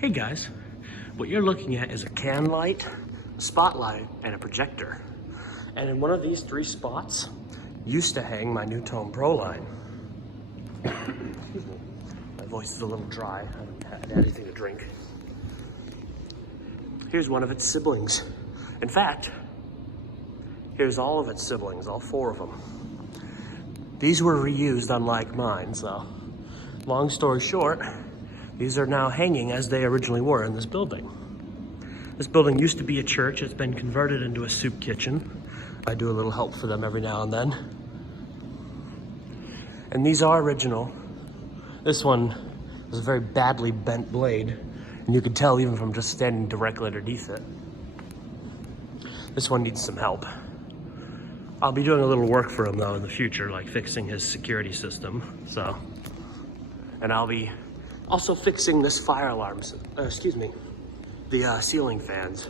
Hey guys, what you're looking at is a can light, a spotlight, and a projector. And in one of these three spots used to hang my NuTone Proline. Excuse me. My voice is a little dry. I haven't had anything to drink. Here's one of its siblings. In fact, here's all of its siblings, all four of them. These were reused, unlike mine, so long story short, these are now hanging as they originally were in this building. This building used to be a church. It's been converted into a soup kitchen. I do a little help for them every now and then. And these are original. This one is a very badly bent blade, and you could tell even from just standing directly underneath it. This one needs some help. I'll be doing a little work for him though in the future, like fixing his security system, so. And I'll be also fixing this fire alarm, the ceiling fans.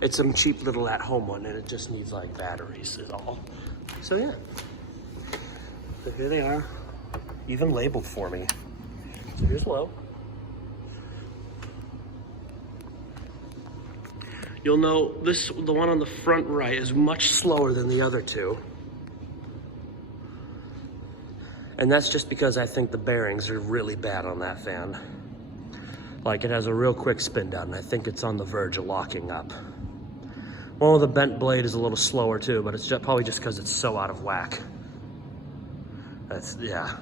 It's some cheap little at-home one, and it just needs like batteries is all. So yeah, so here they are, even labeled for me. So here's low. You'll know the one on the front right is much slower than the other two. And that's just because I think the bearings are really bad on that fan. Like, it has a real quick spin down, and I think it's on the verge of locking up. One of the bent blade is a little slower too, but it's probably just because it's so out of whack. Yeah.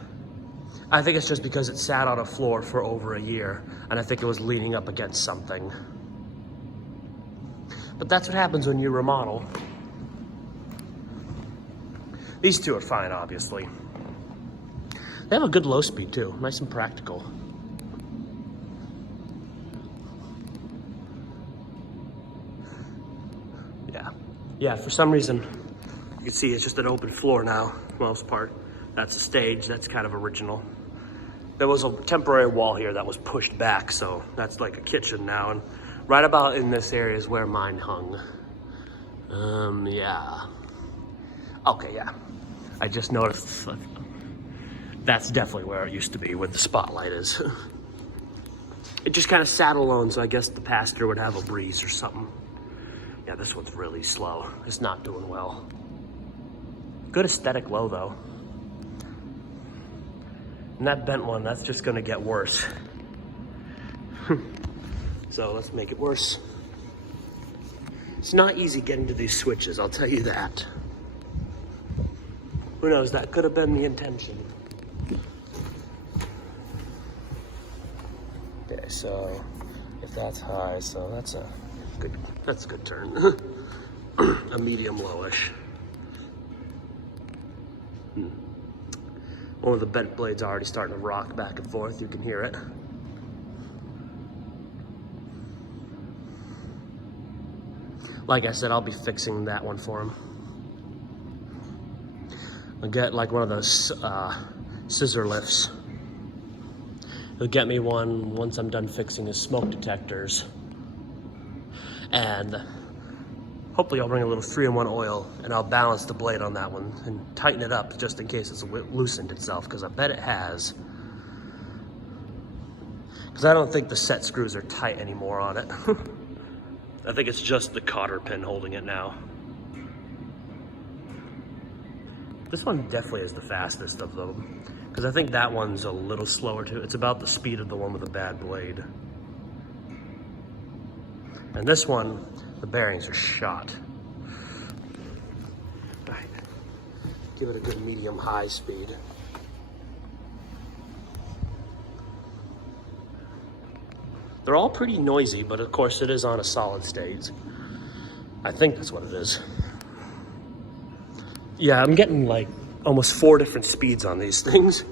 I think it's just because it sat on a floor for over a year, and I think it was leaning up against something. But that's what happens when you remodel. These two are fine, obviously. They have a good low speed too, nice and practical. Yeah, for some reason, you can see it's just an open floor now, for the most part. That's a stage, that's kind of original. There was a temporary wall here that was pushed back, so that's like a kitchen now. And right about in this area is where mine hung. Yeah. Okay, yeah. I just noticed that's definitely where it used to be, where the spotlight is. It just kind of sat alone, so I guess the pastor would have a breeze or something. Yeah, this one's really slow. It's not doing well. Good aesthetic low, though. And that bent one, that's just gonna get worse. So let's make it worse. It's not easy getting to these switches, I'll tell you that. Who knows, that could have been the intention. Okay, so if that's high, so that's a good turn. A medium lowish. One of the bent blades already starting to rock back and forth, you can hear it. Like I said, I'll be fixing that one for him. I'll get like one of those scissor lifts. He'll get me one once I'm done fixing his smoke detectors. And hopefully I'll bring a little 3-in-1 oil, and I'll balance the blade on that one and tighten it up just in case it's loosened itself, because I bet it has. Because I don't think the set screws are tight anymore on it. I think it's just the cotter pin holding it now. This one definitely is the fastest of them, because I think that one's a little slower too. It's about the speed of the one with the bad blade. And this one, the bearings are shot. All right, give it a good medium-high speed. They're all pretty noisy, but of course it is on a solid state. I think that's what it is. Yeah, I'm getting like almost 4 different speeds on these things.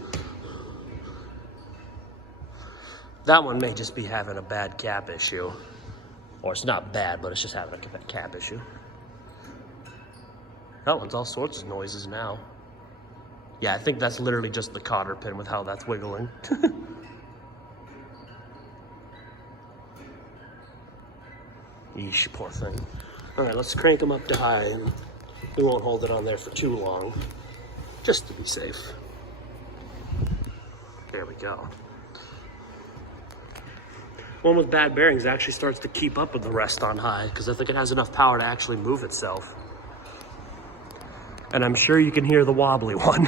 That one may just be having a bad cap issue. Or it's not bad, but it's just having a cap issue. That one's all sorts of noises now. Yeah, I think that's literally just the cotter pin with how that's wiggling. Yeesh, poor thing. All right, let's crank them up to high, and we won't hold it on there for too long, just to be safe. There we go. One with bad bearings actually starts to keep up with the rest on high because I think it has enough power to actually move itself. And I'm sure you can hear the wobbly one.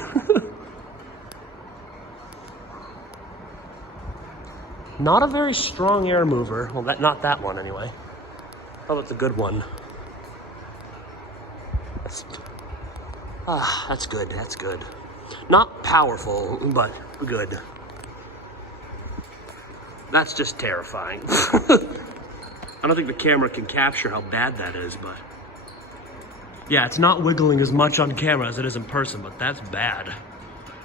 Not a very strong air mover. Well, not that one anyway. How about the good one? That's good, that's good. Not powerful, but good. That's just terrifying. I don't think the camera can capture how bad that is, but... Yeah, it's not wiggling as much on camera as it is in person, but that's bad.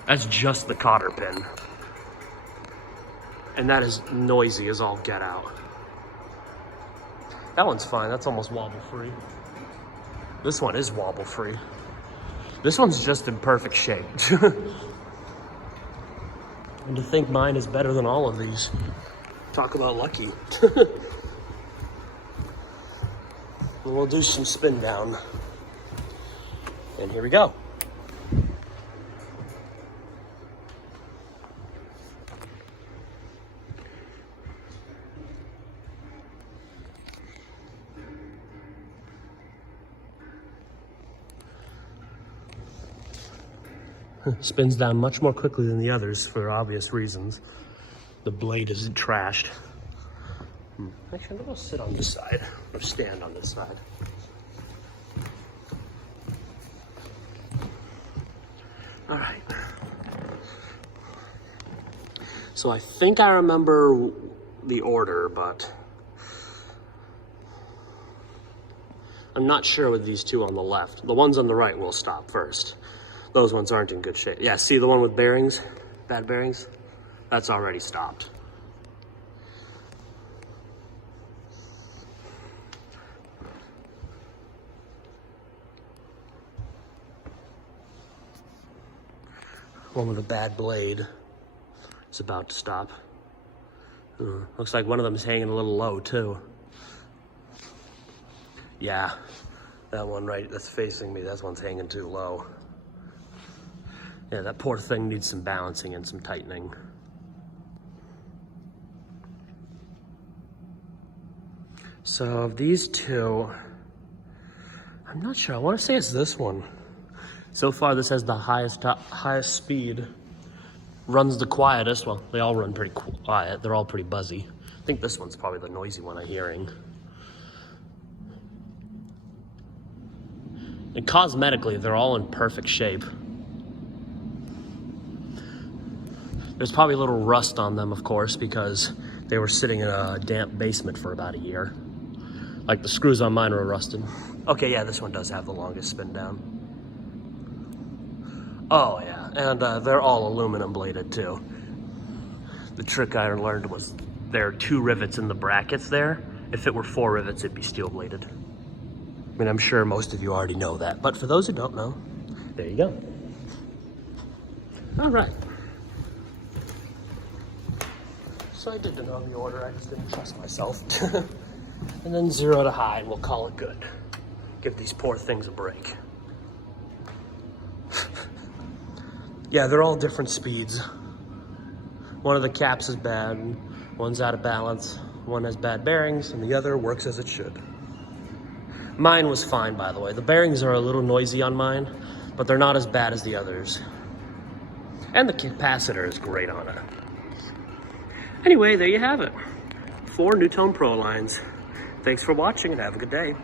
That's just the cotter pin. And that is noisy as all get out. That one's fine, that's almost wobble-free. This one is wobble-free. This one's just in perfect shape. And to think mine is better than all of these. Talk about lucky. We'll do some spin down. And here we go. Spins down much more quickly than the others for obvious reasons. The blade isn't trashed. Actually, I'm gonna sit on this side, or stand on this side. All right. So I think I remember the order, but I'm not sure with these two on the left. The ones on the right will stop first. Those ones aren't in good shape. Yeah, see the one with bearings, bad bearings? That's already stopped. One with a bad blade is about to stop. Looks like one of them is hanging a little low too. Yeah, that one right that's facing me, that one's hanging too low. Yeah, that poor thing needs some balancing and some tightening. So of these two, I'm not sure. I want to say it's this one. So far, this has the highest speed. Runs the quietest. Well, they all run pretty quiet. They're all pretty buzzy. I think this one's probably the noisy one I'm hearing. And cosmetically, they're all in perfect shape. There's probably a little rust on them, of course, because they were sitting in a damp basement for about a year. Like the screws on mine were rusted. Okay, yeah, this one does have the longest spin down. Oh, yeah, and they're all aluminum bladed, too. The trick I learned was there are 2 rivets in the brackets there. If it were 4 rivets, it'd be steel bladed. I mean, I'm sure most of you already know that, but for those who don't know, there you go. All right. So I did know the order, I just didn't trust myself. And then 0 to high, and we'll call it good. Give these poor things a break. Yeah, they're all different speeds. One of the caps is bad, one's out of balance, one has bad bearings, and the other works as it should. Mine was fine, by the way. The bearings are a little noisy on mine, but they're not as bad as the others. And the capacitor is great on it. Anyway, there you have it. 4 NuTone Prolines. Thanks for watching and have a good day.